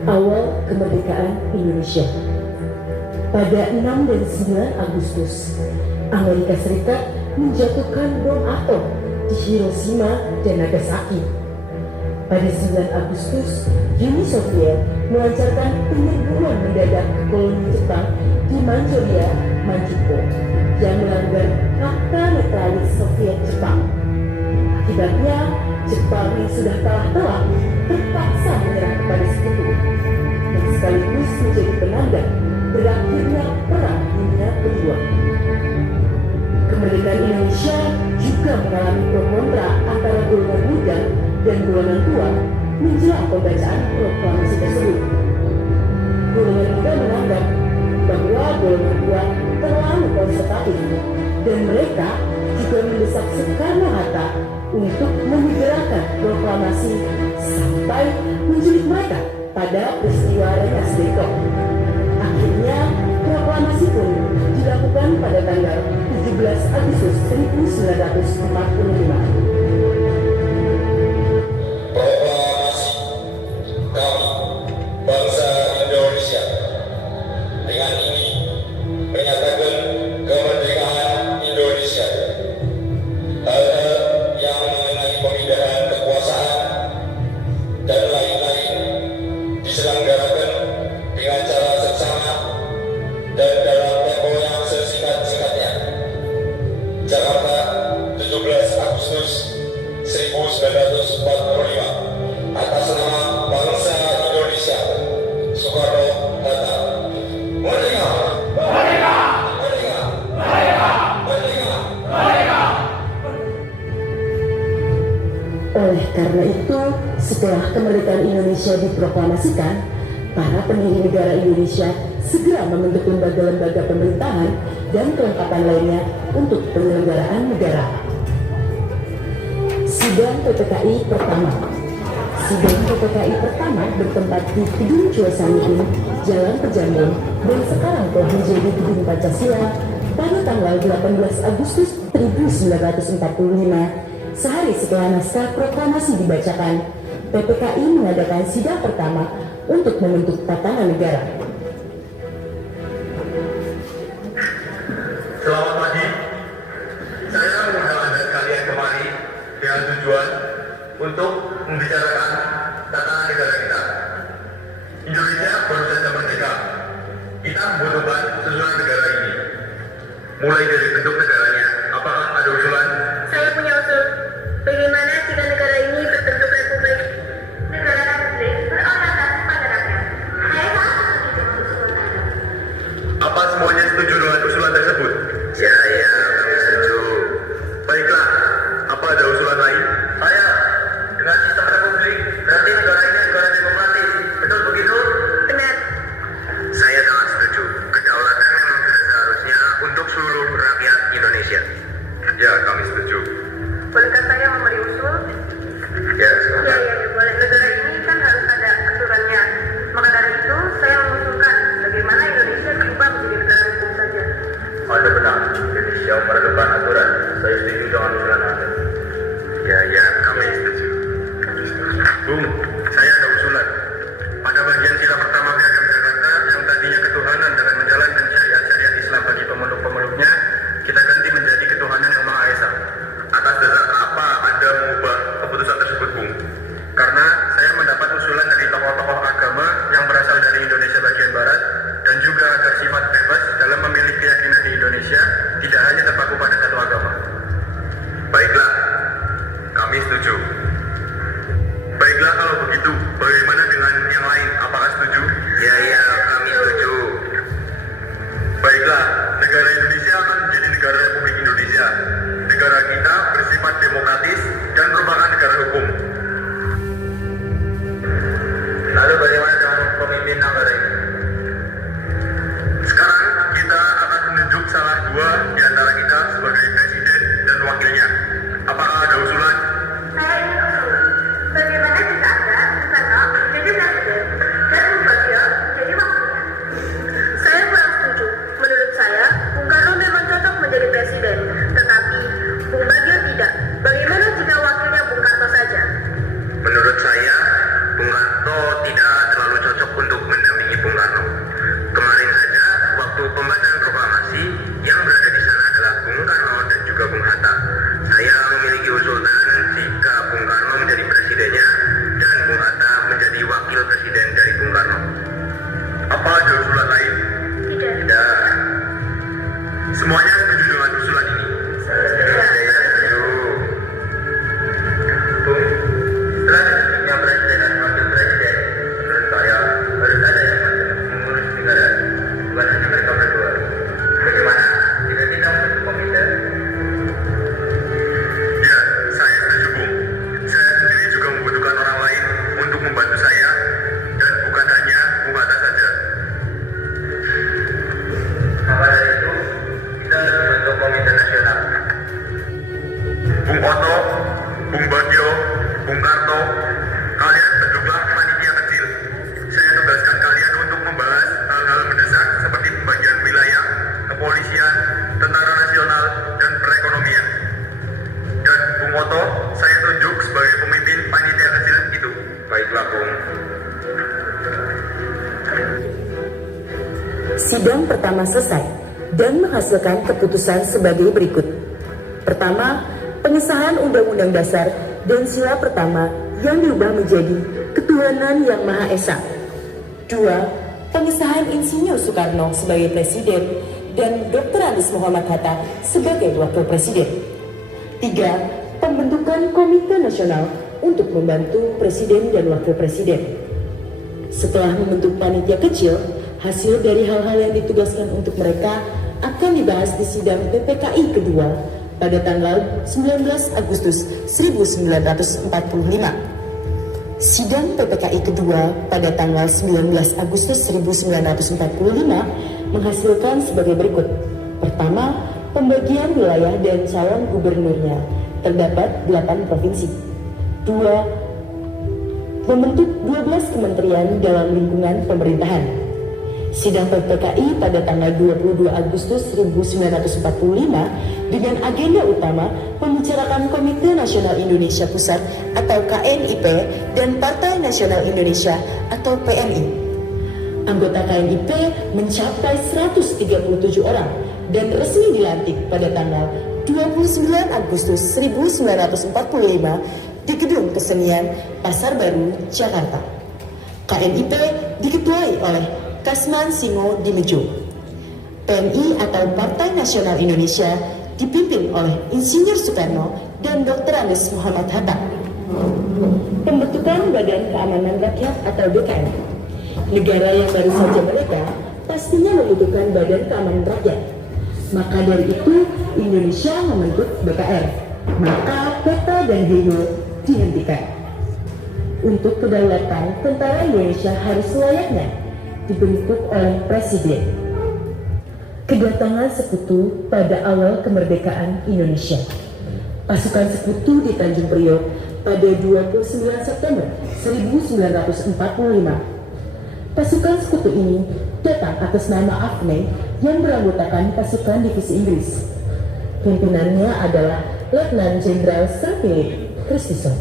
Awal kemerdekaan Indonesia. Pada 6 dan 9 Agustus, Amerika Serikat menjatuhkan bom atom di Hiroshima dan Nagasaki. Pada 9 Agustus, Uni Soviet melancarkan penyerbuan mendadak ke koloni Jepang di Manchuria, Manchukuo, yang melanggar Akta Netralis Soviet Jepang. Akibatnya, Jepang yang sudah kalah telak terpaksa menyerah kepada sekutu, dan sekaligus menjadi penanda berakhirnya Perang Dunia Kedua. Kemerdekaan Indonesia juga mengalami pro kontra antara golongan muda dan golongan tua menjelang pembacaan proklamasi tersebut. Golongan muda menganggap bahwa golongan tua terlalu konservatif, dan mereka juga mendesak Soekarno-Hatta untuk menyegerakan proklamasi sampai menculik mereka pada peristiwa Rengas Dengklok. Akhirnya proklamasi pun dilakukan pada tanggal 17 Agustus 1945. Jakarta, 17 Agustus 1945. Atas nama bangsa Indonesia, Soekarno-Hatta. Merdeka! Merdeka! Merdeka! Merdeka! Merdeka! Merdeka! Oleh karena itu, setelah kemerdekaan Indonesia diproklamasikan, para pendiri negara Indonesia segera membentuk lembaga-lembaga pemerintahan dan kelengkapan lainnya untuk penyelenggaraan negara. Sidang PPKI pertama. Sidang PPKI pertama bertempat di Gedung Cuesamidin, Jalan Pejambon, dan sekarang telah menjadi Gedung Pancasila pada tanggal 18 Agustus 1945, sehari setelah naskah proklamasi dibacakan. PPKI mengadakan sidang pertama untuk membentuk tatanan negara. Selamat pagi. Saya mengundang Anda sekalian kemari dengan tujuan untuk membicarakan tatanan negara kita. Indonesia baru saja merdeka. Kita membutuhkan susunan negara ini. Mulai dari bentuk negaranya. Apakah ada usulan? Saya punya usul. Bagaimana jika negara ini berbentuk republik? Negara republik berorientasi pada rakyat. Saya sangat setuju dengan usulan Anda. Apa semuanya setuju dengan usulan tersebut? Ya, kami setuju. Baiklah, apa ada usulan lain? Saya, dengan sistem republik, berarti negara ini negara demokratis. Betul begitu? Benar. Saya sangat setuju. Kedaulatan memang sudah seharusnya untuk seluruh rakyat Indonesia. Ya, kami setuju. Bolehkah saya memberi usul? Ya, silakan. Ya, boleh. Negara ini kan harus ada aturannya. Maka dari itu, saya mengusulkan bagaimana Indonesia berubah menjadi negara hukum saja. Anda benar. Indonesia memerlukan aturan. Saya setuju dengan usulan Anda. Ya, kami setuju. Bung, saya ada usulan. Pada bagian sila pertama Piagam Jakarta yang tadinya ketuhanan dengan menjalankan syariat-syariat Islam bagi pemeluk-pemeluknya, kita ganti menjadi ketuhanan yang Maha Esa. Atas dasar apa Anda mengubah keputusan tersebut, Bung? Karena saya mendapat usulan dari tokoh-tokoh agama yang berasal dari Indonesia bagian Barat, dan juga agar sifat bebas dalam memilih keyakinan di Indonesia tidak hanya terpaku pada satu agama. Baiklah, kami setuju. Baiklah kalau begitu, bagaimana dengan yang lain? Apakah setuju? Ya, kami setuju. Baiklah, negara Indonesia akan menjadi negara Republik Indonesia. Negara kita bersifat demokratis dan merupakan negara hukum. Lalu bagaimana dengan pemimpin negara ini? Sekarang kita akan menunjuk salah dua di antara kita sebagai presiden dan wakilnya. Apakah ada usulan? Saya ingin usul. Bagaimana jika Anda, Soekarno, jadi presiden dan Bung Bagio jadi wakilnya? Saya kurang setuju. Menurut saya, Bung Karno memang cocok menjadi presiden, tetapi Bung Bagio tidak. Bagaimana jika wakilnya Bung Karno saja? Menurut saya, Bung Karno tidak terlalu menjadi wakil presiden dari Bung Karno. Apa ada usulan lain? Tidak. Tidak. Semuanya setuju dengan usulan ini? Saya setuju. Bung, setelah ditunjuknya presiden dan wakil presiden, menurut saya harus ada yang mengurus negara, bukan hanya mereka berdua. Bagaimana jika kita membentuk komite? Ya, saya setuju, Bung. Saya sendiri juga membutuhkan orang lain untuk membantu saya, dan bukan hanya Bung Hatta saja. Maka dari itu, kita harus membentuk komite nasional. Bung Otto, Bung Bagio, Bung Karto, kalian bentuklah panitia kecil. Saya tugaskan kalian untuk membahas hal-hal mendesak seperti pembagian wilayah, kepolisian, tentara nasional, dan perekonomian. Dan Bung Otto, saya tunjuk sebagai pemimpin panitia kecil itu. Baiklah, Bung. Sidang pertama selesai dan menghasilkan keputusan sebagai berikut. Pertama, pengesahan Undang-Undang Dasar dan Sila Pertama yang diubah menjadi Ketuhanan Yang Maha Esa. 2. Pengesahan Insinyur Soekarno sebagai Presiden dan Dr. Andes Muhammad Hatta sebagai Wakil Presiden. 3. Pembentukan Komite Nasional untuk membantu Presiden dan Wakil Presiden. Setelah membentuk panitia kecil, hasil dari hal-hal yang ditugaskan untuk mereka akan dibahas di sidang PPKI kedua pada tanggal 19 Agustus 1945. Sidang PPKI kedua pada tanggal 19 Agustus 1945 menghasilkan sebagai berikut. Pertama, pembagian wilayah dan calon gubernurnya terdapat 8 provinsi. 2. Membentuk 12 kementerian dalam lingkungan pemerintahan. Sidang PPKI pada tanggal 22 Agustus 1945 dengan agenda utama membicarakan Komite Nasional Indonesia Pusat atau KNIP dan Partai Nasional Indonesia atau PNI. Anggota KNIP mencapai 137 orang dan resmi dilantik pada tanggal 29 Agustus 1945 di Gedung Kesenian Pasar Baru, Jakarta. KNIP diketuai oleh Kasman Singo Dimejo. PNI atau Partai Nasional Indonesia dipimpin oleh Insinyur Soekarno dan Dr. Andes Muhammad Hatta. Pembentukan Badan Keamanan Rakyat atau BKR. Negara yang baru saja merdeka pastinya membutuhkan Badan Keamanan Rakyat. Maka dari itu Indonesia membentuk BKR. Maka PETA dan HEYO dihentikan. Untuk kedaulatan, tentara Indonesia harus selayaknya dibentuk oleh Presiden. Kedatangan sekutu pada awal kemerdekaan Indonesia. Pasukan sekutu di Tanjung Priok pada 29 September 1945. Pasukan sekutu ini datang atas nama AFNE yang beranggotakan pasukan divisi Inggris. Pimpinannya adalah Letnan Jenderal Sir Philip Christison.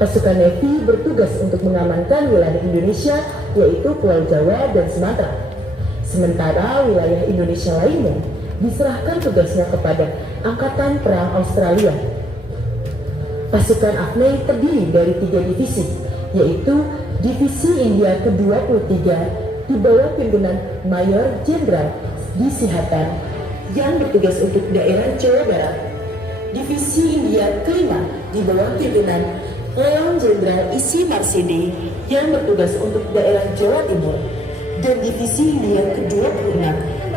Pasukan Navy bertugas untuk mengamankan wilayah Indonesia, yaitu Pulau Jawa dan Sumatera. Sementara wilayah Indonesia lainnya diserahkan tugasnya kepada Angkatan Perang Australia. Pasukan AFNE terdiri dari 3 divisi, yaitu Divisi India ke-23 di bawah pimpinan Mayor Jenderal D.C. Hattan yang bertugas untuk daerah Jawa Barat. Divisi India ke-5 di bawah pimpinan Leon Jenderal Isi Marsidi yang bertugas untuk daerah Jawa Timur, dan Divisi India ke-26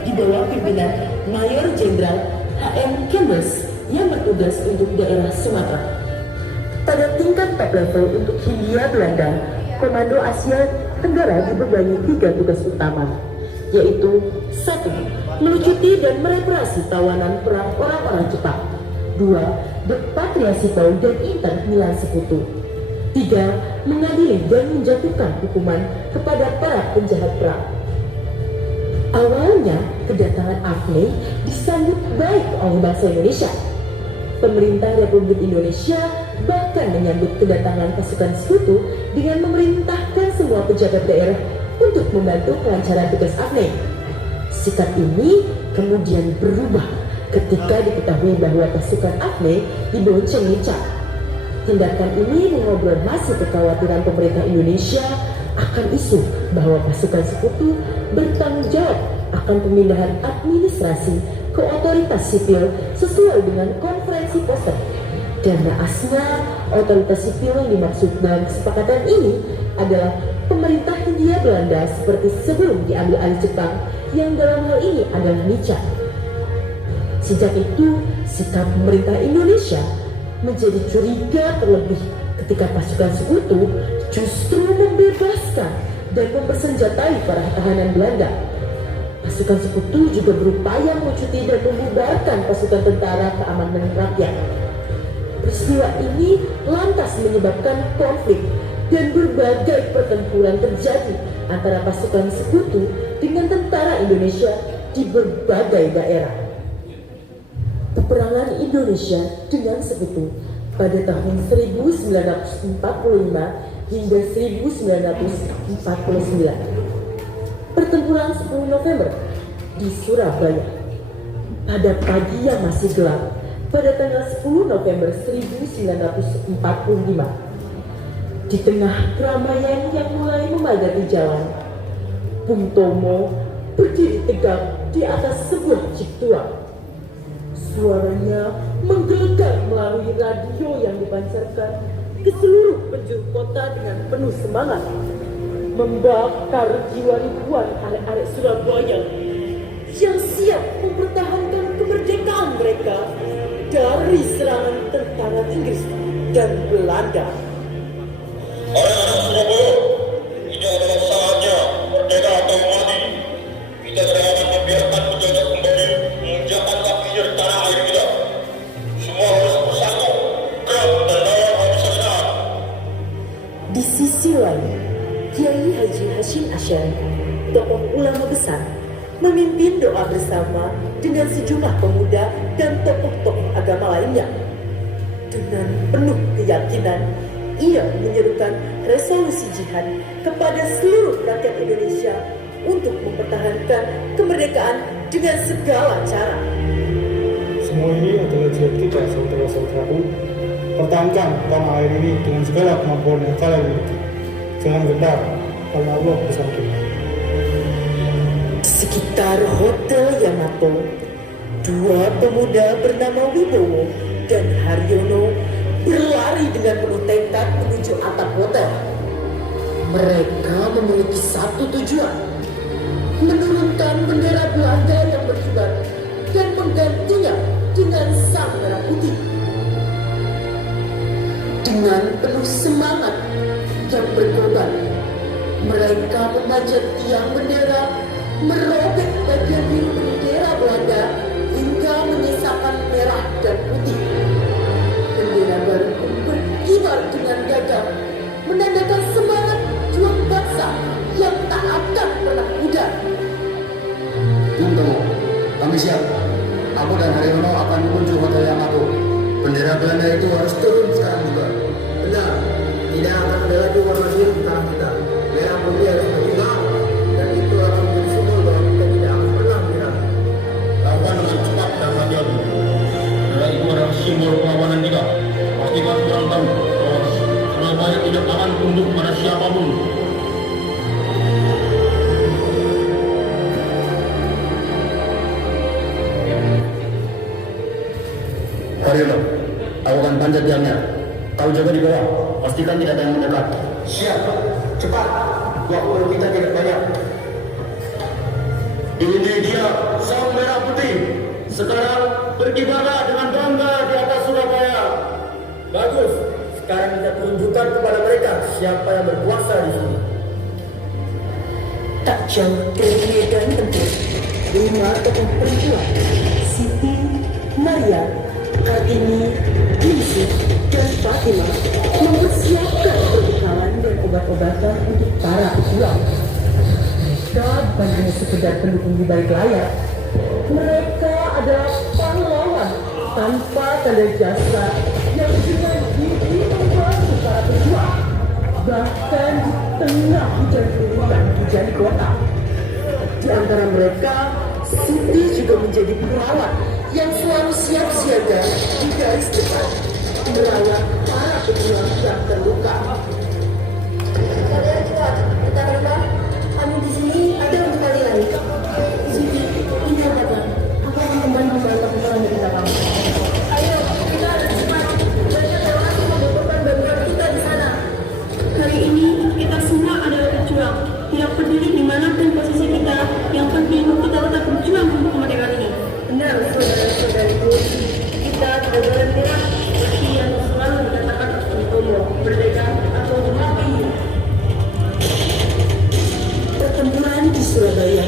di bawah pimpinan Mayor Jenderal H.M. Kembers yang bertugas untuk daerah Sumatera. Pada tingkat top level untuk Hindia Belanda, Komando Asia Tenggara dibebani 3 tugas utama, yaitu 1. Melucuti dan mereparasi tawanan perang orang-orang Jepang. 2. Berpatriasi Paul dan Inter Milan Sekutu. 3. Mengadili dan menjatuhkan hukuman kepada para penjahat perang. Awalnya, kedatangan AFNE disambut baik oleh bangsa Indonesia. Pemerintah Republik Indonesia bahkan menyambut kedatangan pasukan sekutu dengan memerintahkan semua pejabat daerah untuk membantu kelancaran tugas AFNE. Sikap ini kemudian berubah ketika diketahui bahwa pasukan AFNE dibonceng Nica. Tindakan ini mengobrol masuk kekhawatiran pemerintah Indonesia akan isu bahwa pasukan sekutu bertanggung jawab akan pemindahan administrasi ke otoritas sipil sesuai dengan konferensi Potsdam. Dan naasnya, otoritas sipil yang dimaksud dalam kesepakatan ini adalah pemerintah Hindia Belanda seperti sebelum diambil alih Jepang yang dalam hal ini adalah Nica. Sejak itu, sikap pemerintah Indonesia menjadi curiga terlebih ketika pasukan sekutu justru membebaskan dan mempersenjatai para tahanan Belanda. Pasukan sekutu juga berupaya melucuti dan membubarkan pasukan tentara keamanan rakyat. Peristiwa ini lantas menyebabkan konflik dan berbagai pertempuran terjadi antara pasukan sekutu dengan tentara Indonesia di berbagai daerah. Peperangan Indonesia dengan sekutu pada tahun 1945 hingga 1949. Pertempuran 10 November di Surabaya. Pada pagi yang masih gelap, pada tanggal 10 November 1945, di tengah keramaian yang mulai memadati jalan, Bung Tomo berdiri tegak di atas sebuah jeep tua. Suaranya menggelegar melalui radio yang dipancarkan ke seluruh penjuru kota dengan penuh semangat, membakar jiwa ribuan arek-arek Surabaya yang siap mempertahankan kemerdekaan mereka dari serangan tentara Inggris dan Belanda. Anak-anak Surabaya, ini adalah saatnya merdeka atau mati. Kita tidak akan membiarkan penjajah kembali menginjakkan kakinya di tanah air kita. Semua harus bersatu, gerak dan lawan habis segenap. Di sisi lain, Kiai Haji Hashim Asyari, tokoh ulama besar, memimpin doa bersama dengan sejumlah pemuda dan tokoh-tokoh agama lainnya. Dengan penuh keyakinan, ia menyerukan resolusi jihad kepada seluruh rakyat Indonesia untuk mempertahankan kemerdekaan dengan segala cara. Semua ini adalah jihad kita, saudara-saudaraku. Pertahankan tanah air ini dengan segala kemampuan yang kalian miliki. Jangan gentar, karena Allah bersama kita. Sekitar Hotel Yamato, dua pemuda bernama Wibowo dan Haryono berlari dengan penuh tekad menuju atap hotel. Mereka memiliki satu tujuan, menurunkan bendera Belanda yang berkibar dan menggantinya dengan sang merah putih. Dengan penuh semangat yang berkorban, mereka memanjat tiang bendera, merobek bagian biru bendera Belanda hingga menyisakan merah dan putih. Bendera baru berkibar dengan gagah, menandakan semangat juang bangsa yang tak akan pernah pudar. Bung Tomo, kami siap. Aku dan Haryono akan menuju Hotel Yamato. Bendera Belanda itu harus turun sekarang juga. Benar, tidak akan ada lagi warna biru di tanah kita. Merah putih harus berkibar, dan itu akan menjadi simbol bahwa kita tidak akan pernah menyerah. Lakukan dengan cepat dan hati-hati. Bendera itu adalah simbol perlawanan kita. Pastikan orang tahu bahwa Surabaya tidak akan tunduk pada siapapun. Haryono, aku akan panjat tiangnya. Kau jaga di bawah, pastikan tidak ada yang mendekat. Siap, cepat. Waktu kita tidak banyak. Ini dia, sang merah putih. Sekarang berkibarlah dengan bangga di atas Surabaya. Bagus. Sekarang kita tunjukkan kepada mereka siapa yang berkuasa di sini. Tak jauh dari medan tempur, 5 tokoh perempuan, Siti, Maria, Kartini, Yusuf, dan Fatimah mempersiapkan perbekalan dan obat-obatan untuk para pejuang. Mereka bukan hanya sekedar pendukung di balik layar. Mereka adalah pahlawan tanpa tanda jasa yang dengan gigih membantu para pejuang. Bahkan di tengah hujan gurun hujan kota. Di antara mereka, Siti juga menjadi perawat yang selalu siap siaga di garis depan. merawat para pejuang yang terluka. Kalian kuat, kita berdua. Kami di sini ada untuk kalian. Siti, ini apa? Aku akan membantu banyak orang dari belakang. Ayo, kita harus cepat. Banyak orang yang membutuhkan bantuan kita di sana. Hari ini kita semua adalah pejuang. Tidak peduli di mana pun posisi kita, yang penting kita tetap berjuang untuk kemerdekaan ini. Benar, saudara-saudariku. Kita tidak boleh menyerah seperti yang selalu dikatakan Bung Tomo, merdeka atau mati. Pertempuran di Surabaya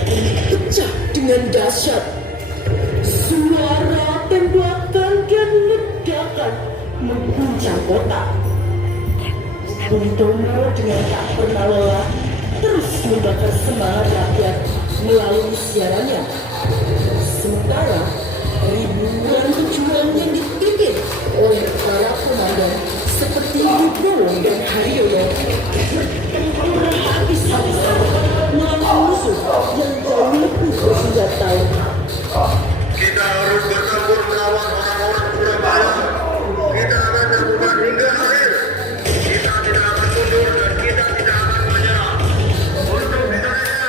pecah dengan dahsyat. Suara tembakan dan ledakan mengguncang kota. Bung Tomo dengan tak pernah lelah terus membakar semangat rakyat melalui siarannya. Sementara ribuan pejuang yang dipimpin oleh para komandan seperti Wibowo dan Haryono bertempur habis-habisan melawan musuh yang jauh lebih bersenjata. Kita harus bertempur melawan orang-orang Surabaya. Kita akan lakukan hingga akhir. Kita tidak akan mundur dan kita tidak akan menyerah. Untuk Indonesia.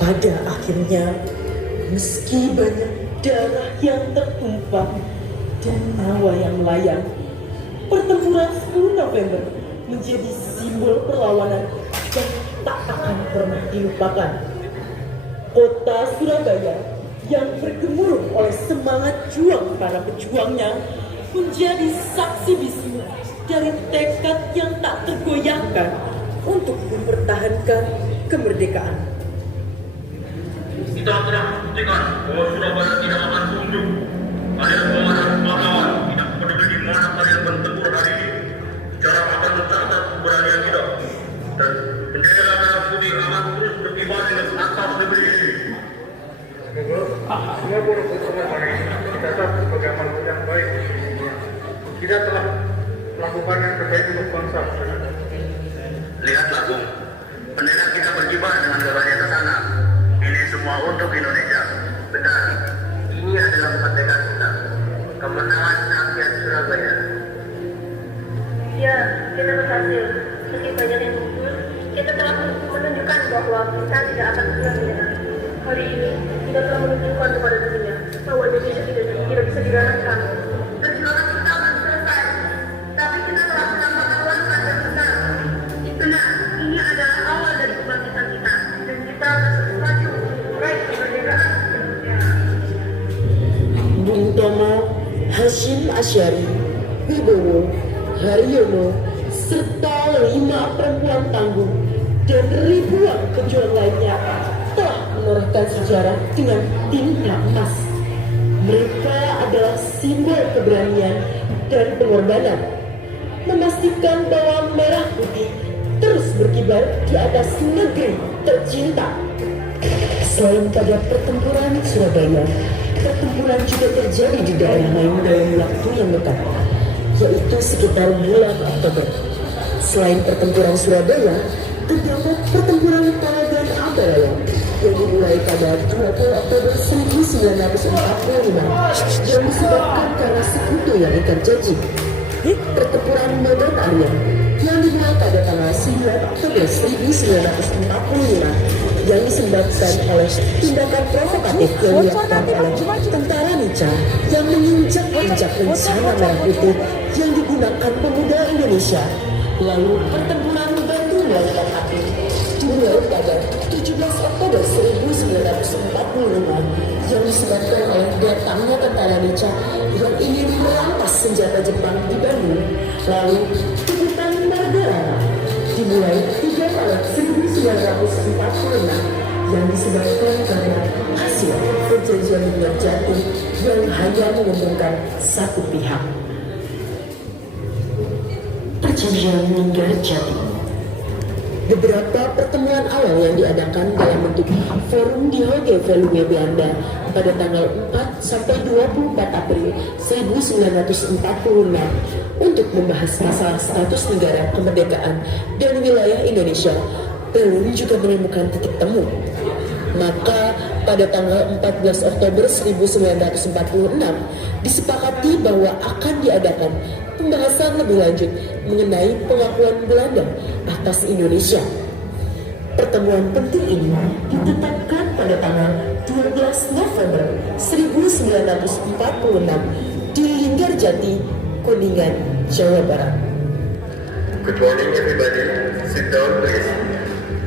Pada akhirnya, meski banyak darah yang tertumpah dan nyawa yang melayang, pertempuran 10 November menjadi simbol perlawanan yang tak akan pernah dilupakan. Kota Surabaya yang bergemuruh oleh semangat juang para pejuangnya menjadi saksi bisu dari tekad yang tak tergoyahkan untuk mempertahankan kemerdekaan. Kita telah membuktikan bahwa Surabaya tidak akan tunduk. Kalian semua harus melawan. Tidak peduli di mana kalian bertempur hari ini. Sejarah akan mencatat keberanian kita. Dan bendera merah putih akan terus berkibar di atas negeri ini. Semua buruk pertemuan hari ini dicatat sebagai amal yang baik. Kita telah melakukan yang terbaik untuk bangsa. Lihatlah, Bung. Bendera kita berkibar dengan gambarnya ke sana. Ini semua untuk Indonesia. Benar. Ini adalah kemerdekaan kita. Kemenangan rakyat Surabaya. Ya, kita berhasil. Meski banyak yang gugur, kita telah menunjukkan bahwa kita tidak akan pernah menyerah. Hari ini, kita telah menunjukkan kepada dunia bahwa Indonesia tidak bisa dikalahkan. Perjuangan kita belum selesai, tapi kita telah mendapatkan warisan yang besar. Benar, ini adalah awal dari kebangkitan kita, dan kita harus terus maju meraih kemerdekaan Indonesia. Bung Tomo, Hasyim Asyari, Wibowo, Haryono, serta 5 perempuan tangguh dan ribuan pejuang lainnya telah menorehkan sejarah dengan tinta emas. Mereka adalah simbol keberanian dan pengorbanan, memastikan bahwa merah putih terus berkibar di atas negeri tercinta. Selain pada pertempuran Surabaya, pertempuran juga terjadi di daerah lain dalam waktu yang dekat, yaitu sekitar bulan Oktober. Selain pertempuran Surabaya, terdapat pertempuran Palagan Ambaraya yang dimulai pada 20 Oktober 1945 yang disebabkan karena sekutu yang ikat janji. Pertempuran Medan Area yang dimulai pada tanggal 9 Oktober 1945 yang disebabkan oleh tindakan provokatif yang dilakukan oleh tentara Nica yang menginjak-injak rencana merah putih yang digunakan pemuda Indonesia. Lalu pertempuran Batu Lautan Api dimulai pada 17 Oktober 1945 yang disebabkan oleh datangnya tentara Nica yang ingin merampas senjata Jepang di Bandung. Lalu Keputan Margarana dimulai 3 Maret 1946 yang disebabkan karena hasil perjanjian Linggar Jati yang hanya menguntungkan satu pihak. Perjanjian Linggar Jati Beberapa pertemuan awal yang diadakan dalam bentuk forum di Hoge Veluwe Belanda pada tanggal 4 sampai 24 April 1946 untuk membahas masalah status negara kemerdekaan dan wilayah Indonesia belum juga menemukan titik temu. Maka pada tanggal 14 Oktober 1946 disepakati bahwa akan diadakan pembahasan lebih lanjut mengenai pengakuan Belanda atas Indonesia. Pertemuan penting ini ditetapkan pada tanggal 12 November 1946 di Linggarjati, Kuningan, Jawa Barat. Good morning everybody. Sit down please.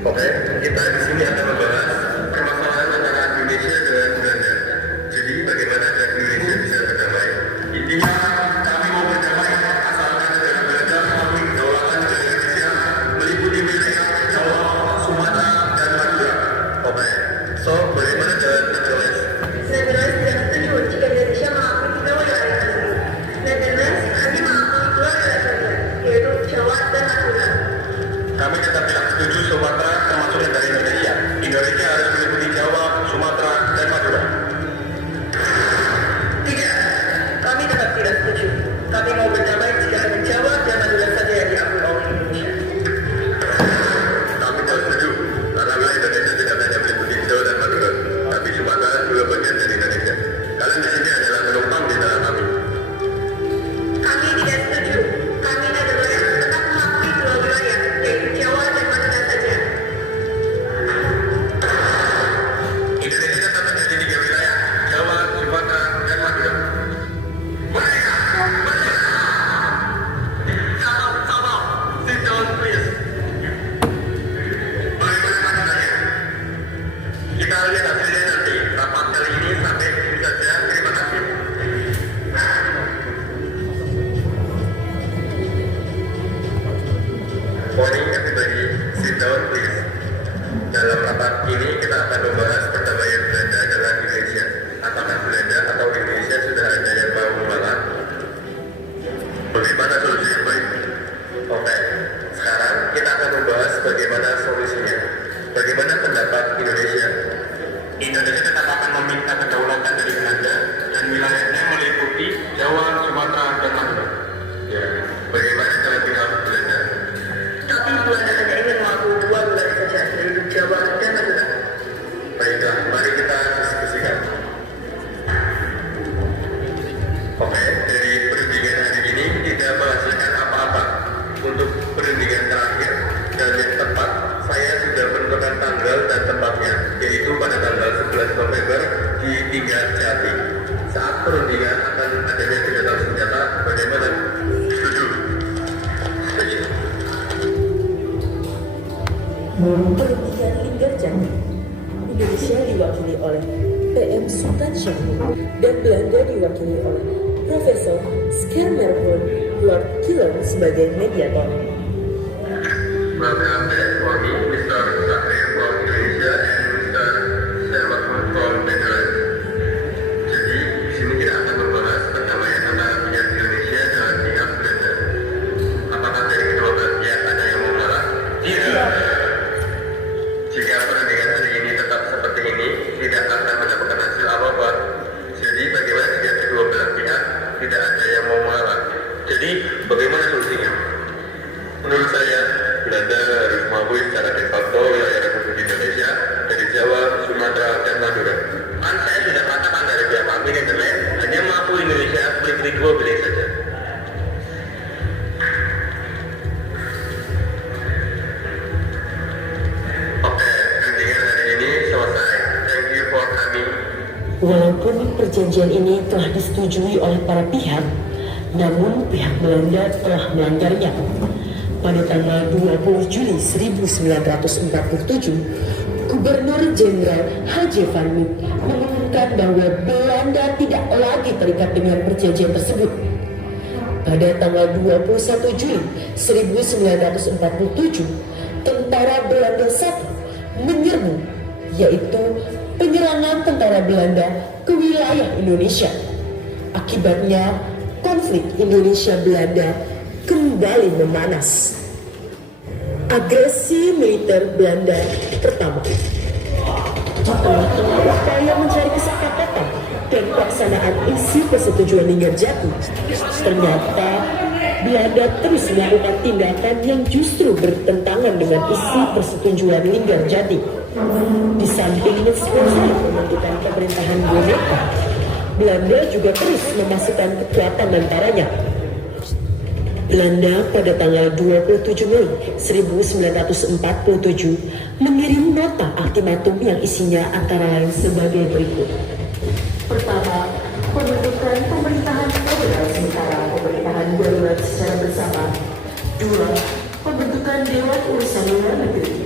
Oke, kita di sini akan membahas permasalahan antara Indonesia dengan Belanda. Jadi bagaimana agar Indonesia bisa berdamai? Intinya kami mau berdamai asalkan negara Belanda mengakui kedaulatan negara Indonesia meliputi wilayah Jawa, Sumatera, dan Madura. Oke, so bagaimana jalan Netherlands? Netherlands tidak setuju jika Indonesia mengakui tiga wilayah tersebut. Netherlands hanya mengakui dua wilayah saja, yaitu Jawa dan Madura. Kami tetap tidak setuju Sumatera termasuk negara Indonesia. Indonesia harus meliputi Jawa, Sumatera, dan Madura. Tidak, kami tetap tidak setuju. Kami mau berdamai jika hanya Jawa dan Madura saja yang diakui oleh Indonesia. Kami tidak setuju karena wilayah Indonesia tidak hanya meliputi Jawa dan Madura, tapi Sumatera juga bagian dari Indonesia. Kalian di sini adalah penumpang di dalam kami. Kami tidak setuju. Kami Netherlands tetap mengakui dua wilayah, yaitu Jawa dan Madura saja. Indonesia tetap menjadi tiga wilayah, Jawa, Sumatera, dan Madura. Mereka. Sama. Sit down please. Bagaimana masalahnya? Kita lihat hasilnya nanti. Rapat kali ini sampai di sini saja. Terima kasih. Morning everybody, sit down please. Dalam rapat ini kita akan membahas perdamaian Belanda dengan Indonesia. Apakah Belanda atau Indonesia sudah ada yang mau mengalah? Bagaimana solusi yang baik? Oke, sekarang kita akan membahas bagaimana solusinya. Bagaimana pendapat Indonesia? Indonesia tetap akan meminta kedaulatan dari Belanda dan wilayahnya meliputi Jawa, Sumatera, dan Madura. Ya, bagaimana cara tinggal Belanda? Tapi Belanda hanya ingin mengakui dua wilayah saja, yaitu Jawa dan Madura. Baiklah, mari kita diskusikan. Oke, dari perundingan hari ini tidak menghasilkan apa-apa. Untuk perundingan terakhir dan yang tepat, saya sudah menentukan tanggal dan tempatnya, yaitu pada tanggal 11 November di Linggarjati. Saat perundingan akan adanya senjata senjata, bagaimana? Setuju? Setuju. Perundingan Linggarjati, Indonesia diwakili oleh PM Sultan Syahrir dan Belanda diwakili oleh Profesor Schermerhorn Lord Killen sebagai mediator. Welcome back for me, Mr. Syahrir from Indonesia and Mr. Sherlock from Netherlands. Jadi, di sini kita akan membahas perdamaian antara pihak Indonesia dan pihak Belanda. Apakah dari kedua belah pihak ada yang mau mengalah? Tidak. Jika perundingan hari ini tetap seperti ini, tidak akan mendapatkan hasil apa-apa. Jadi, bagaimana jika kedua belah pihak tidak ada yang mau mengalah? Jadi, bagaimana solusinya? Menurut saya, Belanda harus mengakui secara de facto wilayah Republik Indonesia dari Jawa, Sumatera, dan Madura. Kan saya sudah katakan dari pihak kami Netherlands hanya mengakui Indonesia meliputi dua wilayah saja. Oke, perundingan hari ini selesai. Thank you for coming. Walaupun perjanjian ini telah disetujui oleh para pihak, namun pihak Belanda telah melanggarnya. Pada tanggal 20 Juli 1947, Gubernur Jenderal H.J. van Mook mengumumkan bahwa Belanda tidak lagi terikat dengan perjanjian tersebut. Pada tanggal 21 Juli 1947, tentara Belanda I menyerbu, yaitu penyerangan tentara Belanda ke wilayah Indonesia. Akibatnya, konflik Indonesia-Belanda kembali memanas. agresi militer Belanda pertama. Di tengah-tengah upaya mencari kesepakatan dan pelaksanaan isi persetujuan Linggarjati, ternyata Belanda terus melakukan tindakan yang justru bertentangan dengan isi persetujuan Linggarjati. Di samping mensponsori pembentukan pemerintahan boneka, Belanda juga terus memasukkan kekuatan tentaranya. Belanda pada tanggal 27 Mei 1947 mengirim nota ultimatum yang isinya antara lain sebagai berikut. Pertama, pembentukan pemerintahan federal sementara pemerintahan darurat secara bersama. 2. Pembentukan Dewan Urusan Luar Negeri.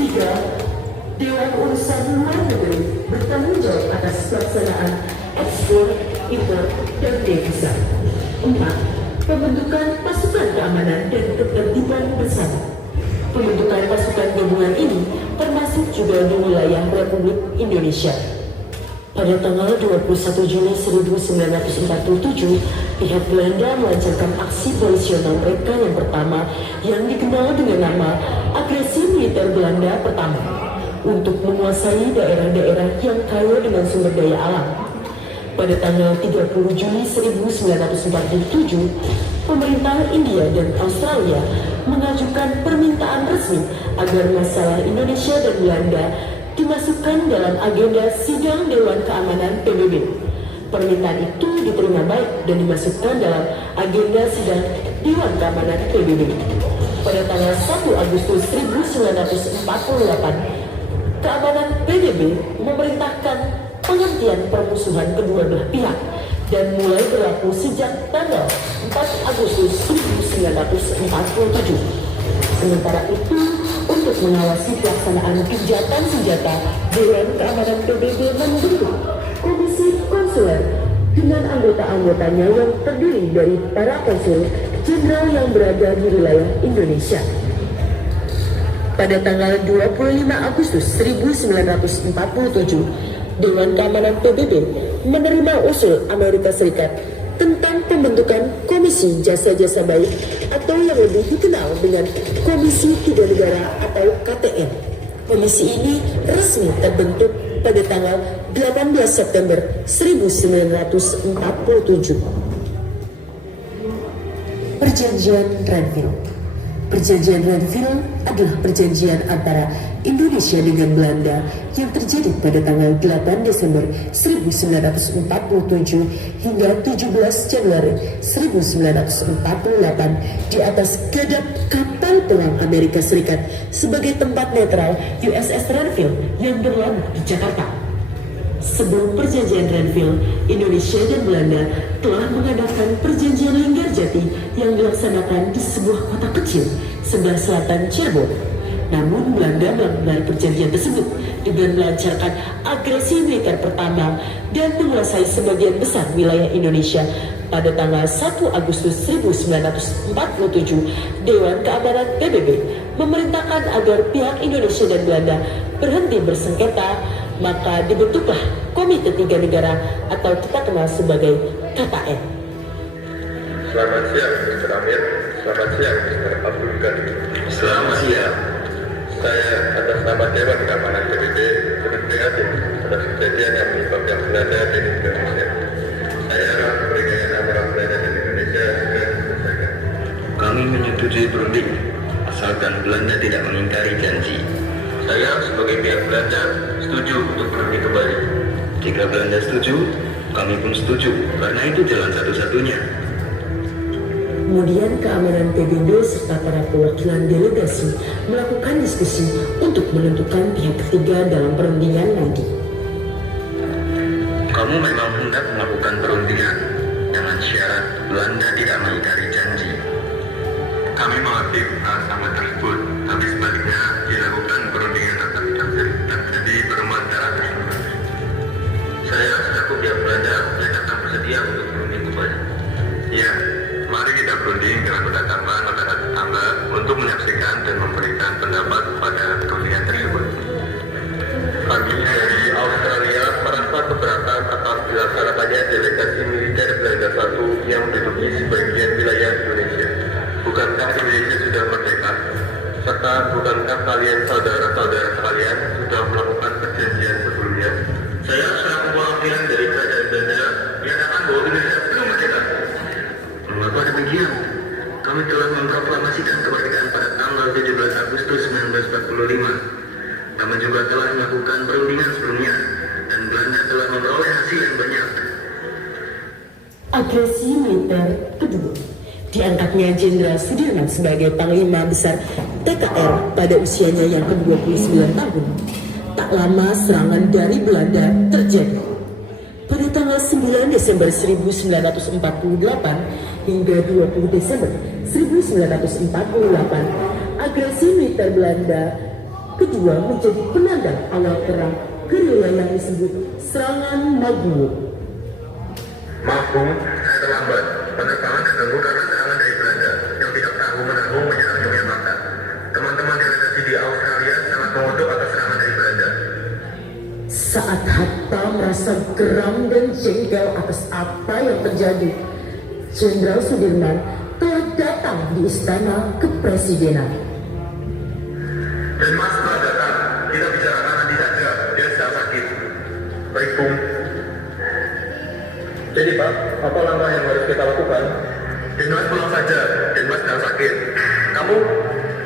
3. Dewan Urusan Luar Negeri bertanggung jawab atas pelaksanaan ekspor, impor, dan devisa. 4. Pembentukan pasukan keamanan dan ketertiban bersama. Pembentukan pasukan gabungan ini termasuk juga di wilayah Republik Indonesia. Pada tanggal 21 Juni 1947, pihak Belanda melancarkan aksi polisional mereka yang pertama yang dikenal dengan nama agresi militer Belanda pertama untuk menguasai daerah-daerah yang kaya dengan sumber daya alam. Pada tanggal 30 Juni 1947, pemerintah India dan Australia mengajukan permintaan resmi agar masalah Indonesia dan Belanda dimasukkan dalam agenda sidang Dewan Keamanan PBB. Permintaan itu diterima baik dan dimasukkan dalam agenda sidang Dewan Keamanan PBB. Pada tanggal 1 Agustus 1948, Keamanan PBB memerintahkan penghentian permusuhan kedua belah pihak dan mulai berlaku sejak tanggal 4 Agustus 1947. Sementara itu, untuk mengawasi pelaksanaan gencatan senjata, Dewan Keamanan PBB membentuk Komisi Konsuler dengan anggota-anggotanya yang terdiri dari para konsul jenderal yang berada di wilayah Indonesia. Pada tanggal 25 Agustus 1947, Dewan Keamanan PBB menerima usul Amerika Serikat tentang pembentukan Komisi Jasa-Jasa Baik atau yang lebih dikenal dengan Komisi Tiga Negara atau KTN. Komisi ini resmi terbentuk pada tanggal 18 September 1947. Perjanjian Renville. Perjanjian Renville adalah perjanjian antara Indonesia dengan Belanda yang terjadi pada tanggal 8 Desember 1947 hingga 17 Januari 1948 di atas gadap kapal perang Amerika Serikat sebagai tempat netral USS Renville yang berlabuh di Jakarta. Sebelum perjanjian Renville, Indonesia dan Belanda telah mengadakan perjanjian Linggarjati yang dilaksanakan di sebuah kota kecil sebelah selatan Cirebon. Namun Belanda melanggar perjanjian tersebut dengan melancarkan agresi militer pertama dan menguasai sebagian besar wilayah Indonesia. Pada tanggal 1 Agustus 1947, Dewan Keamanan PBB memerintahkan agar pihak Indonesia dan Belanda berhenti bersengketa, maka dibentuklah Komite Tiga Negara atau kita kenal sebagai KKN. Selamat siang, Mr. Amir. Selamat siang, Mr. Abdul Ghani. Selamat siang. Saya atas nama Dewan Keamanan PBB turut prihatin atas kejadian yang menyebabkan Belanda di Indonesia. Saya harap perikaian antara Belanda dan Indonesia segera diselesaikan. Kami menyetujui perunding, asalkan Belanda tidak mengingkari janji. Saya sebagai pihak Belanda setuju untuk pergi kembali. Jika Belanda setuju, kami pun setuju, karena itu jalan satu-satunya. Kemudian keamanan PBB serta para perwakilan delegasi melakukan diskusi untuk menentukan pihak ketiga dalam perundingan nanti. Kamu memang hendak melakukan perundingan dengan syarat Belanda tidak mengingkari janji. Kami mengerti sama tersebut, tapi sebaliknya dilakukan perundingan akan terjadi bermasalah tersebut. Saya selaku pihak Belanda menyatakan bersedia untuk berunding kembali. Ya, mari kita berunding dengan berdatangkan masyarakat tetangga untuk menyaksikan dan memberikan pendapat pada perundingan tersebut. Kami dari Australia merasa keberatan atas dilaksanakannya delegasi militer Belanda 1 yang menduduki sebagian wilayah Indonesia. Bukankah Indonesia sudah merdeka? Serta maka bukankah kalian saudara-saudara sekalian sudah melakukan perjanjian sebelumnya? Saya sudah perwakilan dari kerajaan Belanda menyatakan bahwa Indonesia belum merdeka. Mengapa demikian? Kami telah memproklamasikan kemerdekaan pada tanggal 17 Agustus 1945. Kami juga telah melakukan perundingan sebelumnya dan Belanda telah memperoleh hasil yang banyak. Agresi militer kedua, diangkatnya Jenderal Sudirman sebagai Panglima Besar TKR pada usianya yang ke-29 tahun. Tak lama serangan dari Belanda terjadi. Pada tanggal 9 Desember 1948 hingga 20 Desember 1948, agresi militer Belanda kedua menjadi penanda awal perang gerilya yang disebut Serangan Maguwo. Maaf Bung, saya terlambat. Penerbangan terganggu karena serangan dari Belanda yang tidak tanggung-menanggung menyerang Yogyakarta. Teman-teman yang redaksi di Australia sangat mengutuk atas serangan dari Belanda. Saat Hatta merasa geram dan jengkel atas apa yang terjadi, Jenderal Sudirman telah datang di Istana Kepresidenan. Dan Mas telah datang, kita bicarakan nanti saja, dia sedang sakit. Baik Bung. Jadi Pak, apa langkah yang harus kita lakukan? Denmas pulang saja, Denmas sedang sakit. Kamu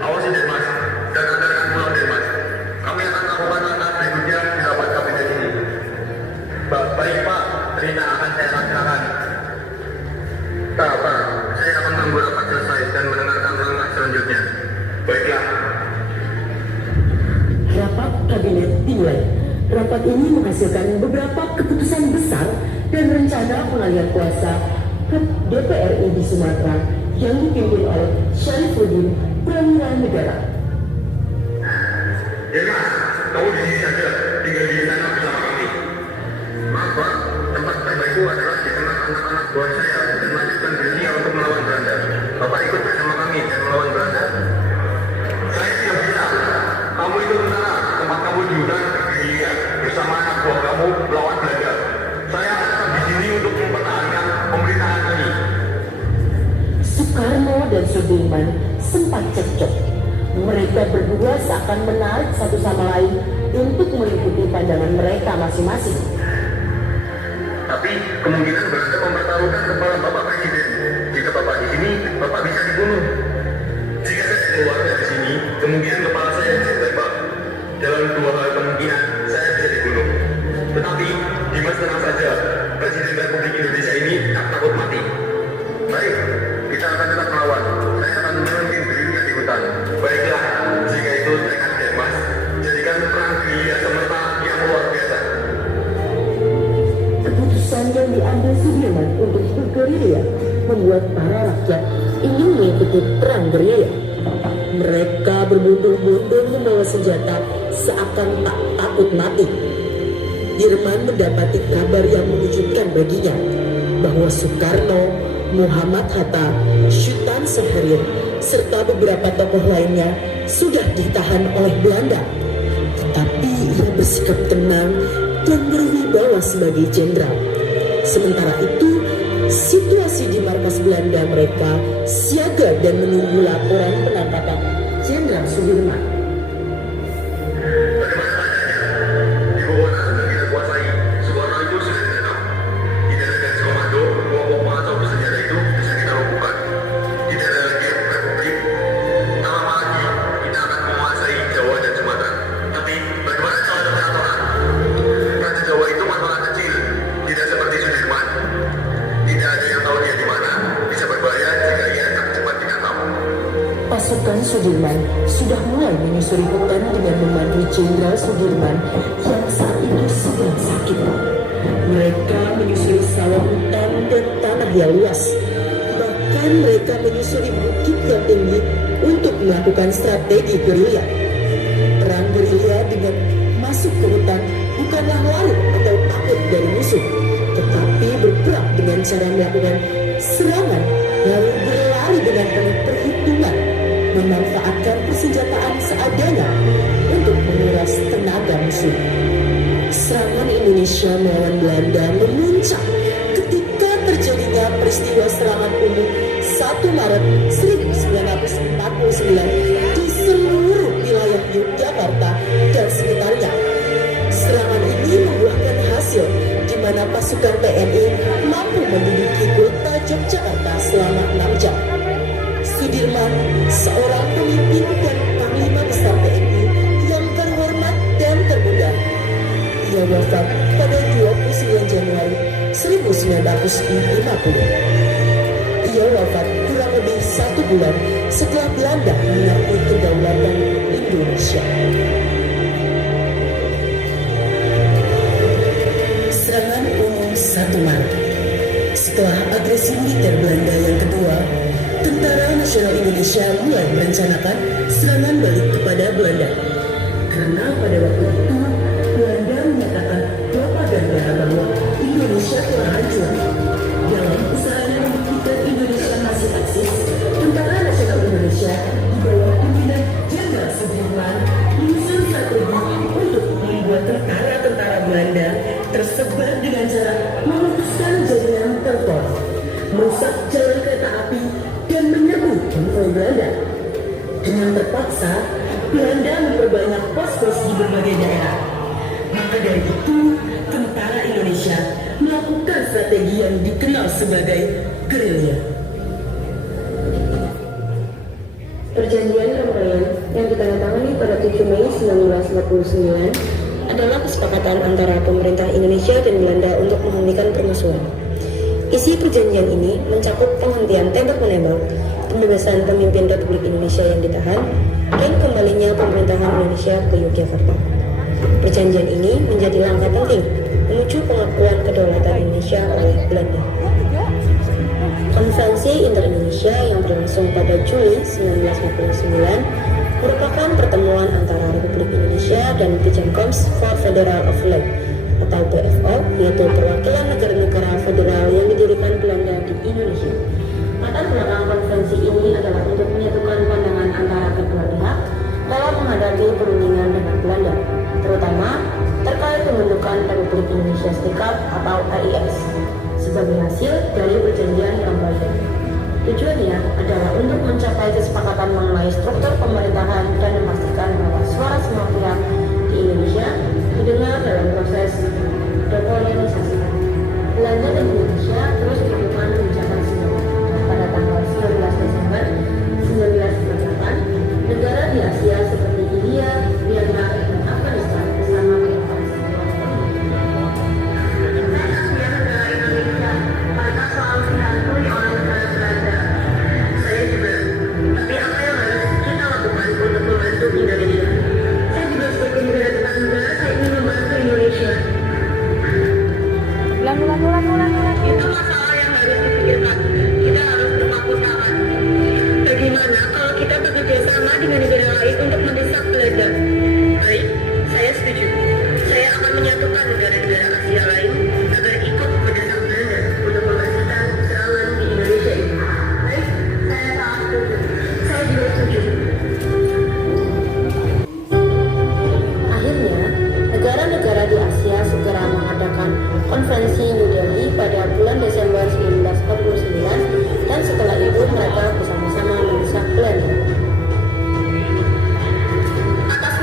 awasi Denmas dan antarkan pulang Denmas. Kami akan lakukan langkah berikutnya di rapat kabinet ini. Baik Pak, perintah akan saya laksanakan. Tak Pak, saya akan menunggu rapat selesai dan mendengarkan langkah selanjutnya. Baiklah. Rapat kabinet dimulai. Rapat ini menghasilkan beberapa keputusan besar dan rencana pengalihan kuasa ke DPRI di Sumatera yang dipimpin oleh Syarifuddin Prawira Negara. Denmas, kamu di sini saja, tinggal di sana bersama kami. Maaf Pak, tempat terbaikku adalah di tengah anak-anak buah saya dan melanjutkan gerilya untuk melawan Belanda. Bapak ikut bersama kami dan melawan Belanda. Saya tidak bisa. Kamu ikut ke sana, tempat kamu di hutan gerilya bersama anak buah kamu melawan Belanda. Saya akan di sini untuk mempertahankan pemerintahan ini. Soekarno dan Sudirman sempat cekcok. Mereka berdua seakan menarik satu sama lain untuk mengikuti pandangan mereka masing-masing. Tapi kemungkinan Belanda mempertaruhkan kepala Bapak Presiden. Jika Bapak di sini, Bapak bisa dibunuh. Jika saya keluar dari sini, kemungkinan kepala saya bisa ditembak. Dalam dua hal kemungkinan, saya bisa dibunuh. Tetapi, Dimas tenang saja. Presiden Republik Indonesia ini tak takut mati. Baik, kita akan tetap melawan. Saya akan memimpin gerilya di hutan. Baiklah, jika itu tekad Dimas, jadikan perang gerilya semesta yang luar biasa. Keputusan yang diambil Sudirman untuk bergerilya membuat para rakyat ingin mengikuti perang gerilya. Mereka berbondong-bondong membawa senjata seakan tak takut mati. Dirman mendapati kabar yang mengejutkan baginya bahwa Soekarno, Muhammad Hatta, Sultan Syahrir, serta beberapa tokoh lainnya sudah ditahan oleh Belanda. Tetapi ia bersikap tenang dan berwibawa sebagai jenderal. Sementara itu, situasi di markas Belanda mereka siaga dan menunggu laporan penangkapan Jenderal Sudirman. Pasukan Sudirman sudah mulai menyusuri hutan dengan memandu Jenderal Sudirman yang saat itu sedang sakit. Mereka menyusuri sawah hutan dan tanah yang luas. Bahkan mereka menyusuri bukit yang tinggi untuk melakukan strategi gerilya. Perang gerilya dengan masuk ke hutan bukanlah lari atau takut dari musuh, tetapi berperang dengan cara melakukan serangan lalu berlari dengan penuh perhitungan, memanfaatkan persenjataan seadanya untuk menguras tenaga musuh. Serangan Indonesia melawan Belanda memuncak ketika terjadinya peristiwa serangan umum 1 Maret 1949 di seluruh Yogyakarta dan sekitarnya. Serangan ini membuahkan hasil di mana pasukan TNI mampu menduduki kota Yogyakarta selama 6 jam. Sudirman, seorang pemimpin dan panglima besar TNI yang terhormat dan termuda. Ia wafat pada 29 Januari 1950. Ia wafat kurang lebih 1 bulan setelah Belanda mengakui kedaulatan Indonesia. Serangan umum 1 Maret. Setelah agresi militer Belanda yang kedua, Tentara Nasional Indonesia mulai merencanakan serangan balik kepada Belanda. Karena pada waktu itu, Belanda menyatakan propaganda bahwa Indonesia telah hancur. Dalam usahanya membuktikan Indonesia masih eksis, Tentara Nasional Indonesia di bawah pimpinan Jenderal Sudirman menyusun strategi untuk membuat tentara-tentara Belanda tersebar dengan cara memutuskan jaringan telepon, merusak jalan kereta api, dan menyerbu konvoi Belanda. Dengan terpaksa, Belanda memperbanyak pos-pos di berbagai daerah. Maka dari itu, tentara Indonesia melakukan strategi yang dikenal sebagai gerilya. Perjanjian Rempeyek yang ditandatangani pada 7 Mei 1949 adalah kesepakatan antara pemerintah Indonesia dan Belanda untuk menghentikan permusuhan. Isi perjanjian ini mencakup penghentian tembak menembak, pembebasan pemimpin Republik Indonesia yang ditahan, dan kembalinya pemerintahan Indonesia ke Yogyakarta. Perjanjian ini menjadi langkah penting menuju pengakuan kedaulatan Indonesia oleh Belanda. Konferensi Inter-Indonesia yang berlangsung pada Juli 1949 merupakan pertemuan antara Republik Indonesia dan Bijankoms for Federal of Law atau BFO, yaitu perwakilan negara-negara federal yang didirikan Belanda di Indonesia. Latar belakang konferensi ini adalah untuk menyatukan pandangan antara kedua pihak dalam menghadapi perundingan dengan Belanda, terutama terkait pembentukan Republik Indonesia Serikat atau RIS sebagai hasil dari perjanjian Rempeyek. Tujuannya adalah untuk mencapai kesepakatan mengenai struktur pemerintahan dan memastikan bahwa suara semua pihak di Indonesia didengar dalam proses dekolonisasi. Belanda dan Indonesia terus melakukan kebijakan senjata. Pada tanggal 19 Desember 1948, negara di Asia seperti India, Myanmar, dan Afghanistan bersama melakukan Mereka selalu dihantui oleh negara Belanda. Saya juga. Tapi apa yang harus kita lakukan untuk membantu Indonesia? Saya juga sebagai negara tetangga, saya ingin membantu Indonesia. Itu masalah yang harus dipikirkan. Kita harus berpangku tangan. Bagaimana kalau kita bekerja sama dengan negara lain untuk mendesak Belanda? Baik, saya setuju. Saya akan menyatukan negara-negara Asia lain agar ikut mendesak Belanda untuk membersihkan serangan di Indonesia ini. Baik, saya sangat setuju. Saya juga setuju. Akhirnya, negara-negara di Asia segera mengadakan konferensi New Delhi pada bulan Desember 1949 dan setelah itu mereka bersama-sama mendesak Belanda. Atas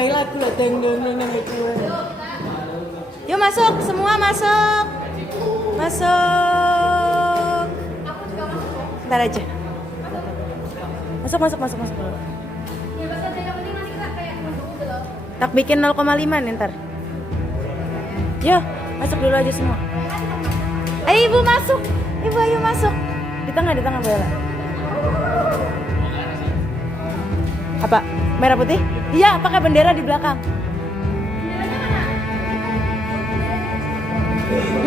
tambahin lagu lah deng deng deng deng itu. Yuk masuk, semua masuk. Masuk. Bentar aja. Masuk. Tak bikin 0,5 nih ntar. Yuk, masuk dulu aja semua. Ayo ibu masuk. Ibu ayo masuk. Di tengah Bella. Apa? Merah putih? Iya, pakai bendera di belakang.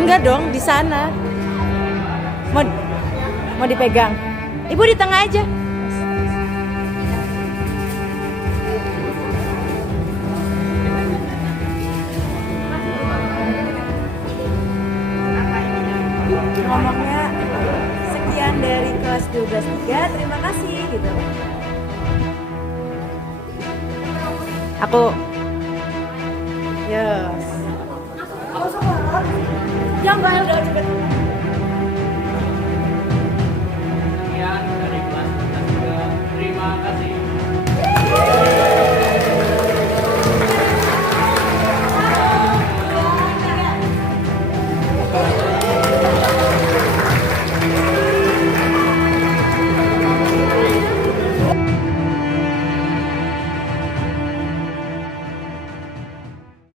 Enggak dong, di sana. Mau dipegang. Ibu di tengah aja. Ngomongnya sekian dari kelas 12-3, terima kasih gitu. Aku yes. Yang bayar udah cepet.